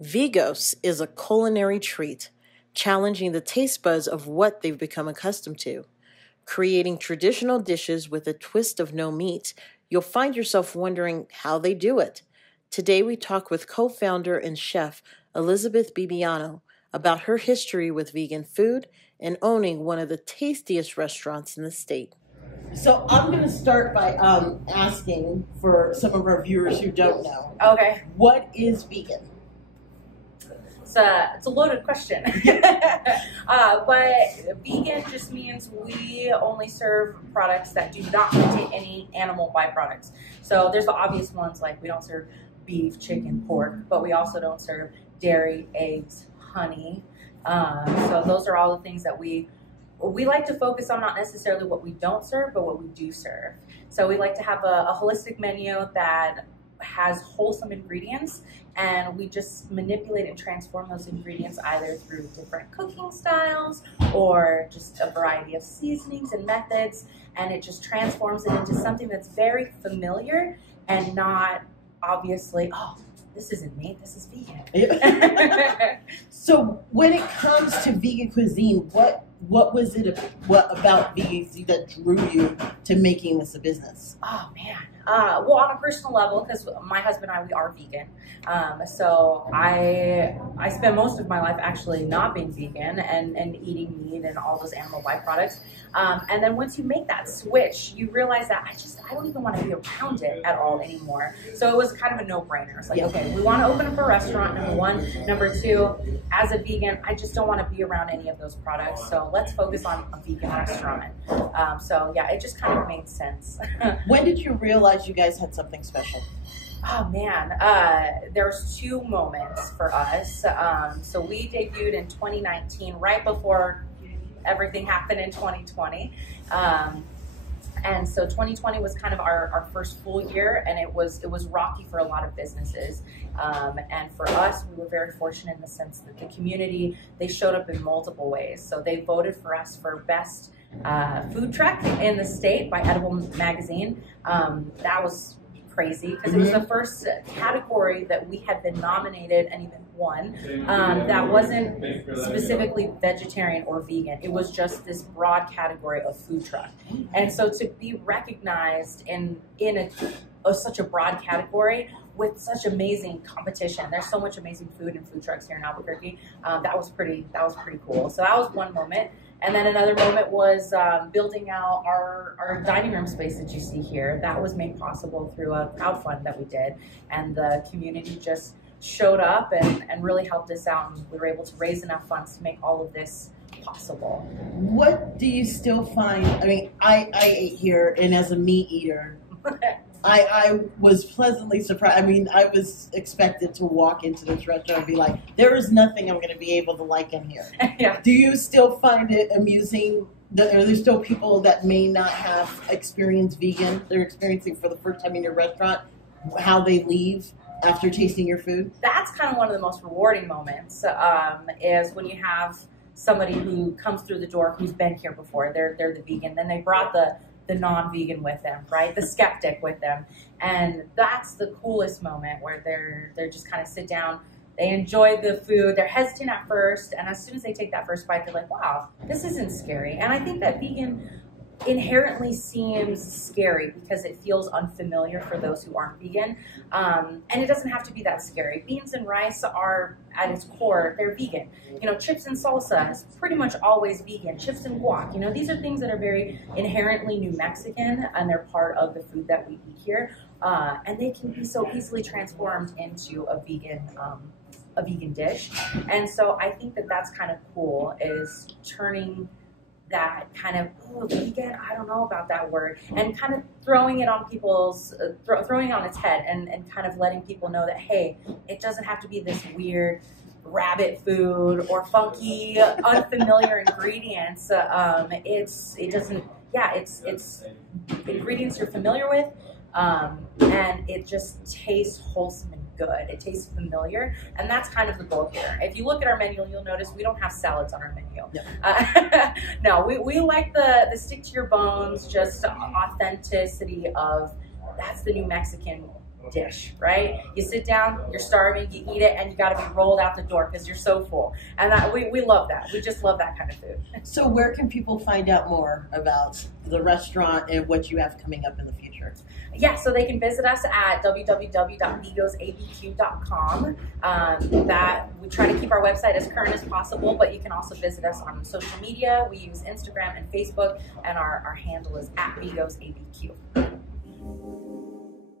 Vegos is a culinary treat, challenging the taste buds of what they've become accustomed to. Creating traditional dishes with a twist of no meat, you'll find yourself wondering how they do it. Today we talk with co-founder and chef Elizabeth Bibiano about her history with vegan food and owning one of the tastiest restaurants in the state. So I'm going to start by asking for some of our viewers who don't know. Okay. What is vegan? It's a loaded question. But vegan just means we only serve products that do not contain any animal byproducts. So there's the obvious ones, like we don't serve beef, chicken, pork, but we also don't serve dairy, eggs, honey. So those are all the things that we like to focus on, not necessarily what we don't serve, but what we do serve. So we like to have a holistic menu that has wholesome ingredients, and we just manipulate and transform those ingredients either through different cooking styles or just a variety of seasonings and methods, and it just transforms it into something that's very familiar and not obviously, oh, this isn't meat, this is vegan. So when it comes to vegan cuisine, what was it about vegan that drew you to making this a business? Oh man. Well, on a personal level, because my husband and I, we are vegan. So I spent most of my life actually not being vegan and eating meat and all those animal byproducts. And then once you make that switch, you realize that I don't even want to be around it at all anymore. So it was kind of a no-brainer. It's like, okay, we want to open up a restaurant, number one. Number two, as a vegan, I just don't want to be around any of those products. So let's focus on a vegan restaurant. So yeah, it just kind of made sense. When did you realize you guys had something special? Oh man, there's two moments for us. So we debuted in 2019, right before everything happened in 2020. And so 2020 was kind of our first full year, and it was rocky for a lot of businesses. And for us, we were very fortunate in the sense that the community, they showed up in multiple ways. So they voted for us for best food truck in the state by Edible Magazine. That was crazy because it was the first category that we had been nominated and even won that wasn't specifically vegetarian or vegan. It was just this broad category of food truck. And so to be recognized in such a broad category with such amazing competition, there's so much amazing food and food trucks here in Albuquerque. That was pretty cool. So that was one moment. And then another moment was building out our dining room space that you see here. That was made possible through a crowdfund that we did. And the community just showed up and really helped us out. And we were able to raise enough funds to make all of this possible. What do you still find? I mean, I ate here, and as a meat eater, I was pleasantly surprised. I mean, I was expected to walk into this restaurant and be like, there is nothing I'm going to be able to like in here. Yeah. Do you still find it amusing that are there still people that may not have experienced vegan? They're experiencing for the first time in your restaurant, how they leave after tasting your food? That's kind of one of the most rewarding moments is when you have somebody who comes through the door who's been here before. They're the vegan. Then they brought the non-vegan with them, right? The skeptic with them. And that's the coolest moment where they're just kind of sit down, they enjoy the food, they're hesitant at first, and as soon as they take that first bite, they're like, wow, this isn't scary. And I think that vegan inherently seems scary because it feels unfamiliar for those who aren't vegan. And it doesn't have to be that scary. Beans and rice are, at its core, they're vegan. You know, chips and salsa is pretty much always vegan. Chips and guac, you know, these are things that are very inherently New Mexican, and they're part of the food that we eat here. And they can be so easily transformed into a vegan dish. And so I think that that's kind of cool, is turning that kind of, oh, vegan, I don't know about that word, and kind of throwing it on people's, throwing it on its head and kind of letting people know that, hey, it doesn't have to be this weird rabbit food or funky, unfamiliar ingredients. It's ingredients you're familiar with, and it just tastes wholesome and good. It tastes familiar, and that's kind of the goal here. If you look at our menu, you'll notice we don't have salads on our menu. Yeah. No, we like the stick to your bones, just authenticity of, that's the New Mexican dish, right? You sit down, you're starving, you eat it, and you got to be rolled out the door because you're so full. And that, we love that. We just love that kind of food. So where can people find out more about the restaurant and what you have coming up in the future? Yeah, so they can visit us at www.vegosabq.com. That we try to keep our website as current as possible, but you can also visit us on social media. We use Instagram and Facebook, and our handle is @VegosABQ.